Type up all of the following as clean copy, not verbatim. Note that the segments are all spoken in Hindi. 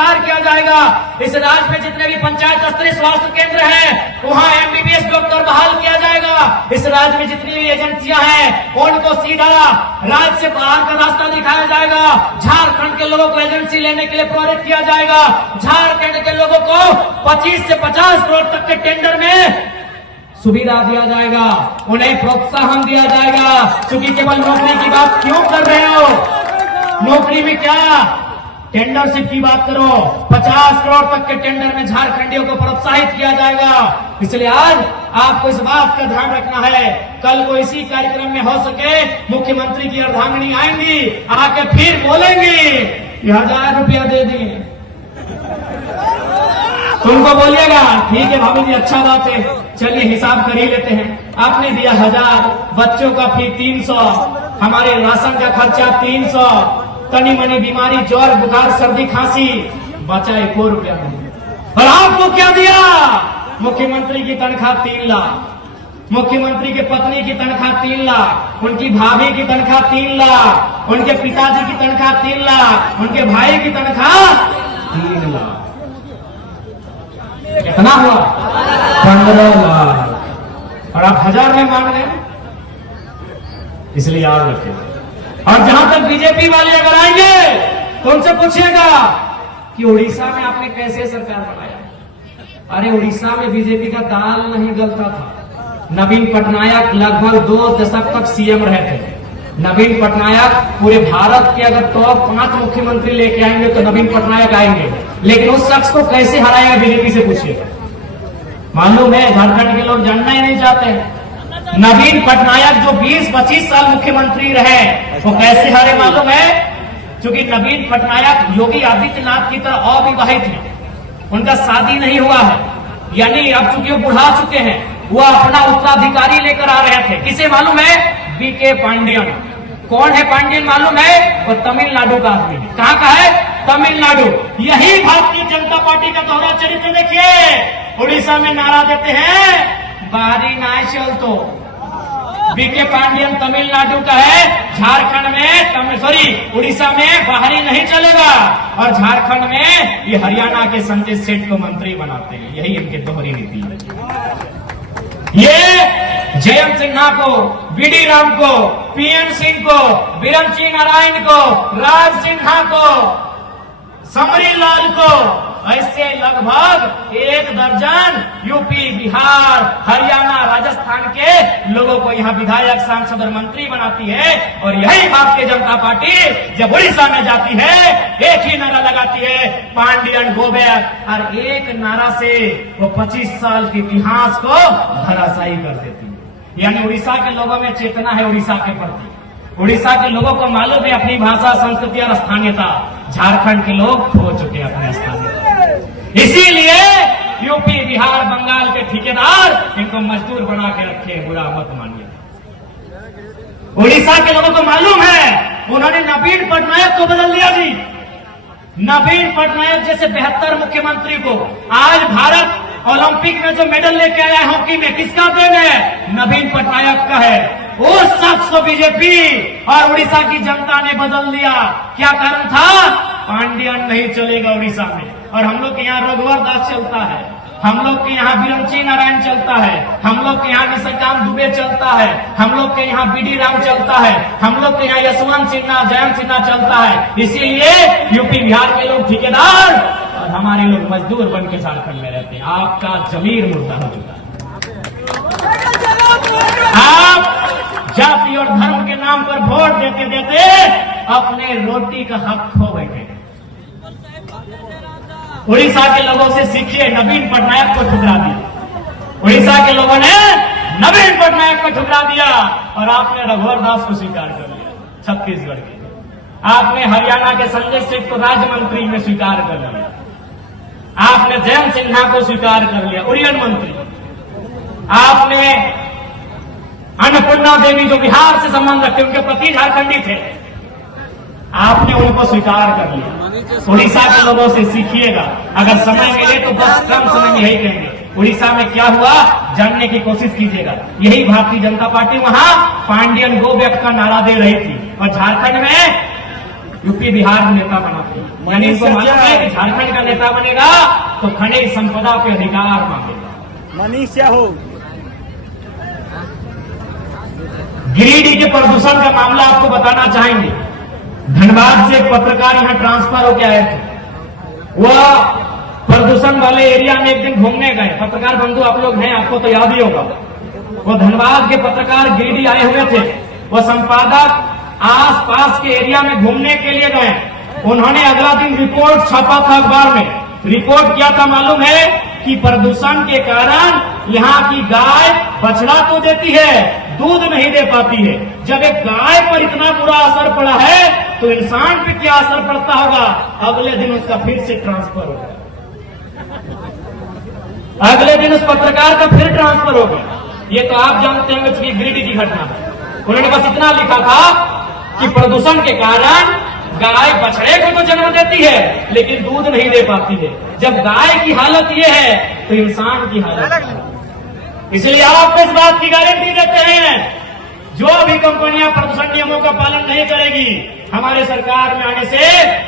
सुधार किया जाएगा। इस राज्य में जितने भी पंचायत स्तरीय स्वास्थ्य केंद्र हैं वहां एमबीबीएस डॉक्टर बहाल किया जाएगा। इस राज्य में जितनी भी एजेंसियां हैं उनको सीधा राज्य से बाहर का रास्ता दिखाया जाएगा। झारखंड के लोगों को एजेंसी लेने के लिए प्रेरित किया जाएगा। झारखंड के लोगों को 25 से 50 करोड़ तक के टेंडर में सुविधा दिया जाएगा, उन्हें प्रोत्साहन दिया जाएगा। क्योंकि केवल नौकरी की बात क्यों कर रहे हो? नौकरी में क्या, टेंडरशिप की बात करो। 50 करोड़ तक के टेंडर में झारखंडियों को प्रोत्साहित किया जाएगा। इसलिए आज आपको इस बात का ध्यान रखना है, कल को इसी कार्यक्रम में हो सके मुख्यमंत्री की अर्धांगिनी आएंगी, आके फिर बोलेंगी 1000 रुपया दे दिए, तो उनको बोलिएगा ठीक है भाभी जी अच्छा बात है, चलिए हिसाब कर ही लेते हैं। आपने दिया 1000, बच्चों का फी 300, हमारे राशन का खर्चा 300, तनी मनी बीमारी ज्वर बुखार सर्दी खांसी बचा 1 रुपया नहीं। और आपको क्या दिया? मुख्यमंत्री की तनख्वाह 3 लाख, मुख्यमंत्री के पत्नी की तनख्वाह 3 लाख, उनकी भाभी की तनख्वाह 3 लाख, उनके पिताजी की तनख्वाह 3 लाख, उनके भाई की तनख्वाह 3 लाख। कितना हुआ? 15 लाख। और आप 1000 में मान गए। इसलिए याद रखिए। और जहां तक बीजेपी वाले अगर आएंगे तो उनसे पूछिएगा कि उड़ीसा में आपने कैसे सरकार बनाया? अरे उड़ीसा में बीजेपी का दाल नहीं गलता था। नवीन पटनायक लगभग 2 दशक तक सीएम रहे थे। नवीन पटनायक पूरे भारत के अगर टॉप 5 मुख्यमंत्री लेके आएंगे तो नवीन पटनायक आएंगे, लेकिन उस शख्स को कैसे हराएगा बीजेपी से पूछिए। मालूम है, झारखंड के लोग जानना ही नहीं चाहते। नवीन पटनायक जो 20-25 साल मुख्यमंत्री रहे वो कैसे हारे मालूम है? क्योंकि नवीन पटनायक योगी आदित्यनाथ की तरह अविवाहित है, उनका शादी नहीं हुआ है, यानी अब चूंकि वो बुढ़ा चुके हैं, वो अपना उत्तराधिकारी लेकर आ रहे थे। किसे मालूम है? बीके पांडियन। कौन है पांडियन मालूम है? वो तमिलनाडु का आदमी है। कहां का है? तमिलनाडु। यही भारतीय जनता पार्टी का दोहरा चरित्र देखिए। उड़ीसा में नारा देते हैं बाहरी ना चल, तो बीके पांडियन तमिलनाडु का है, झारखंड में उड़ीसा में बाहरी नहीं चलेगा, और झारखंड में ये हरियाणा के संजय सेठ को मंत्री बनाते हैं। यही इनके दोहरी नीति है। ये जयंत सिन्हा को, बीडी राम को, पीएन सिंह को, बिरंची नारायण को, राज सिन्हा को, समरी लाल को, ऐसे लगभग 1 दर्जन यूपी, बिहार, हरियाणा, राजस्थान के लोगों को यहाँ विधायक, सांसद और मंत्री बनाती है। और यही भारतीय जनता पार्टी जब उड़ीसा में जाती है एक ही नारा लगाती है, पांडियन गो बैक, और एक नारा से वो 25 साल के इतिहास को धराशायी कर देती है। यानी उड़ीसा के लोगों में चेतना है उड़ीसा के प्रति। उड़ीसा के लोगों को मालूम है अपनी भाषा, संस्कृति और स्थानीयता। झारखंड के लोग खो चुके हैं अपने स्थानीयता। इसीलिए यूपी, बिहार, बंगाल के ठेकेदार इनको मजदूर बना के रखे। बुरा मत मानिए। उड़ीसा के लोगों को मालूम है, उन्होंने नवीन पटनायक को बदल दिया जी। नवीन पटनायक जैसे 72 मुख्यमंत्री को आज भारत ओलंपिक में जो मेडल लेके आया हॉकी में, किसका देन है? नवीन पटनायक का है। उस शख्स को बीजेपी और उड़ीसा की जनता ने बदल दिया। क्या कारण था? पांडियन नहीं चलेगा उड़ीसा में, और हम लोग के यहाँ रघुवर दास चलता है, हम लोग के यहाँ बिरंची नारायण चलता है, हम लोग के यहाँ निशकांत दुबे चलता है, हम लोग के यहाँ बीडी राम चलता है, हम लोग के यहाँ यशवंत सिन्हा, जयंत सिन्हा चलता है। इसीलिए यूपी, बिहार के लोग ठेकेदार और हमारे लोग मजदूर बन के झारखंड में रहते हैं। आपका जमीर मुर्दा हो चुका है। आप जाति और धर्म के नाम पर वोट देते देते अपने रोटी का हक खो बैठे। उड़ीसा के लोगों से सीखिए, नवीन पटनायक को ठुकरा दिया। उड़ीसा के लोगों ने नवीन पटनायक को ठुकरा दिया, और आपने रघुवर दास को स्वीकार कर लिया छत्तीसगढ़ के। आपने हरियाणा के संजय सेठ को राज्य मंत्री में स्वीकार कर लिया। आपने जयंत सिन्हा को स्वीकार कर लिया उड़ियन मंत्री। आपने अन्नपूर्णा देवी जो बिहार से संबंध रखते, उनके पति झारखंडी थे, आपने उनको स्वीकार कर लिया। उड़ीसा के लोगों से सीखिएगा। अगर समय मिले तो बस कम समय में यही कहेंगे, उड़ीसा में क्या हुआ जानने की कोशिश कीजिएगा। यही भारतीय जनता पार्टी वहां पांडियन गो बैक का नारा दे रही थी, और झारखंड में यूपी बिहार में नेता बनाते हैं। यानी इनको मालूम है कि झारखंड का नेता बनेगा तो खनिज संपदा के अधिकार मांगेगा। मनीष क्या हो गिरिडीह के प्रदूषण का मामला आपको बताना चाहेंगे। धनबाद से एक पत्रकार यहां ट्रांसफर होकर आए थे। वह प्रदूषण वाले एरिया में एक दिन घूमने गए। पत्रकार बंधु आप लोग हैं, आपको तो याद ही होगा। वो धनबाद के पत्रकार गिरिडीह आए हुए थे। वो संपादक आस पास के एरिया में घूमने के लिए गए। उन्होंने अगला दिन रिपोर्ट छापा था अखबार में। रिपोर्ट क्या था मालूम है कि प्रदूषण के कारण यहाँ की गाय बछड़ा तो देती है, दूध नहीं दे पाती है। जब एक गाय पर इतना बुरा असर पड़ा है तो इंसान पे क्या असर पड़ता होगा। अगले दिन उसका फिर से ट्रांसफर हो गया। अगले दिन उस पत्रकार का फिर ट्रांसफर हो गया। ये तो आप जानते हैं कि गिरिडीह की घटना है। उन्होंने बस इतना लिखा था कि प्रदूषण के कारण गाय बछड़े को तो जन्म देती है लेकिन दूध नहीं दे पाती है। जब गाय की हालत ये है तो इंसान की हालत। इसलिए आप इस बात की गारंटी देते हैं जो भी कंपनियां प्रदूषण नियमों का पालन नहीं करेगी, हमारे सरकार में आने से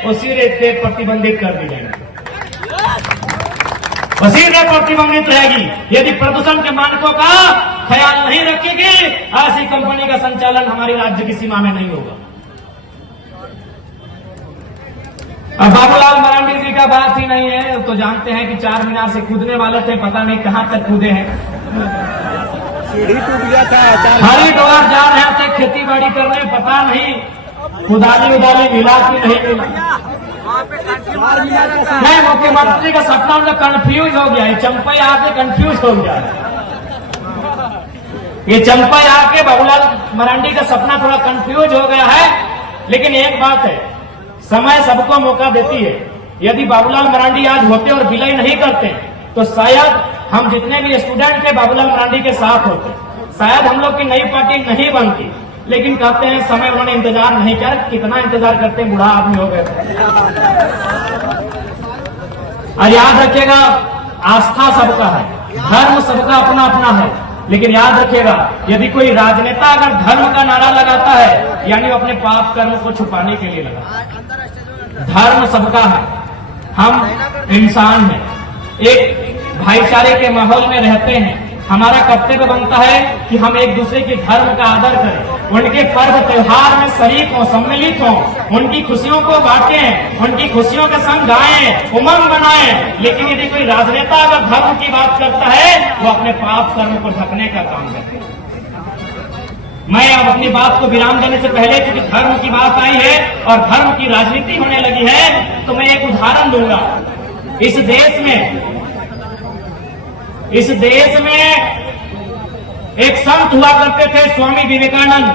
वो सिरे से प्रतिबंधित कर दी जाएगी, वसीले प्रतिबंधित रहेगी। यदि प्रदूषण के मानकों का ख्याल नहीं रखेगी, ऐसी कंपनी का संचालन हमारे राज्य की सीमा में नहीं होगा। अब बाबूलाल मरांडी जी का बात ही नहीं है। तो जानते हैं कि 4 मीनार से कूदने वाले थे, पता नहीं कहां तक कूदे हैं। सीढ़ी टूट गया था। हरिद्वार जा रहे थे खेती बाड़ी करने, पता नहीं कुदाली उदाली मिला कि नहीं मिला। नहीं, मुख्यमंत्री का सपना उनका कंफ्यूज हो गया है। चंपई आके कंफ्यूज हो गया है। ये चंपई आके बाबूलाल मरांडी का सपना थोड़ा कंफ्यूज हो गया है। लेकिन एक बात है, समय सबको मौका देती है। यदि बाबूलाल मरांडी आज होते और विलय नहीं करते तो शायद हम जितने भी स्टूडेंट थे बाबूलाल मरांडी के साथ होते, शायद हम लोग की नई पार्टी नहीं बनती। लेकिन कहते हैं समय उन्होंने इंतजार नहीं किया। कितना इंतजार करते हैं, बूढ़ा आदमी हो गए। और याद रखिएगा, आस्था सबका है, धर्म सबका अपना अपना है। लेकिन याद रखिएगा, यदि कोई राजनेता अगर धर्म का नारा लगाता है यानी वो अपने पाप कर्म को छुपाने के लिए लगा। धर्म सबका है, हम इंसान हैं, एक भाईचारे के माहौल में रहते हैं। हमारा कर्तव्य बनता है कि हम एक दूसरे के धर्म का आदर करें, उनके पर्व त्योहार में शरीक हों, सम्मिलित हों, उनकी खुशियों को बांटें, उनकी खुशियों के संग गाएं, उमंग बनाएं। लेकिन यदि कोई राजनेता अगर धर्म की बात करता है वो अपने पाप कर्म को ढकने का काम करता है। मैं अब अपनी बात को विराम देने से पहले, क्योंकि धर्म की बात आई है और धर्म की राजनीति होने लगी है, तो मैं एक उदाहरण दूंगा। इस देश में एक संत हुआ करते थे, स्वामी विवेकानंद।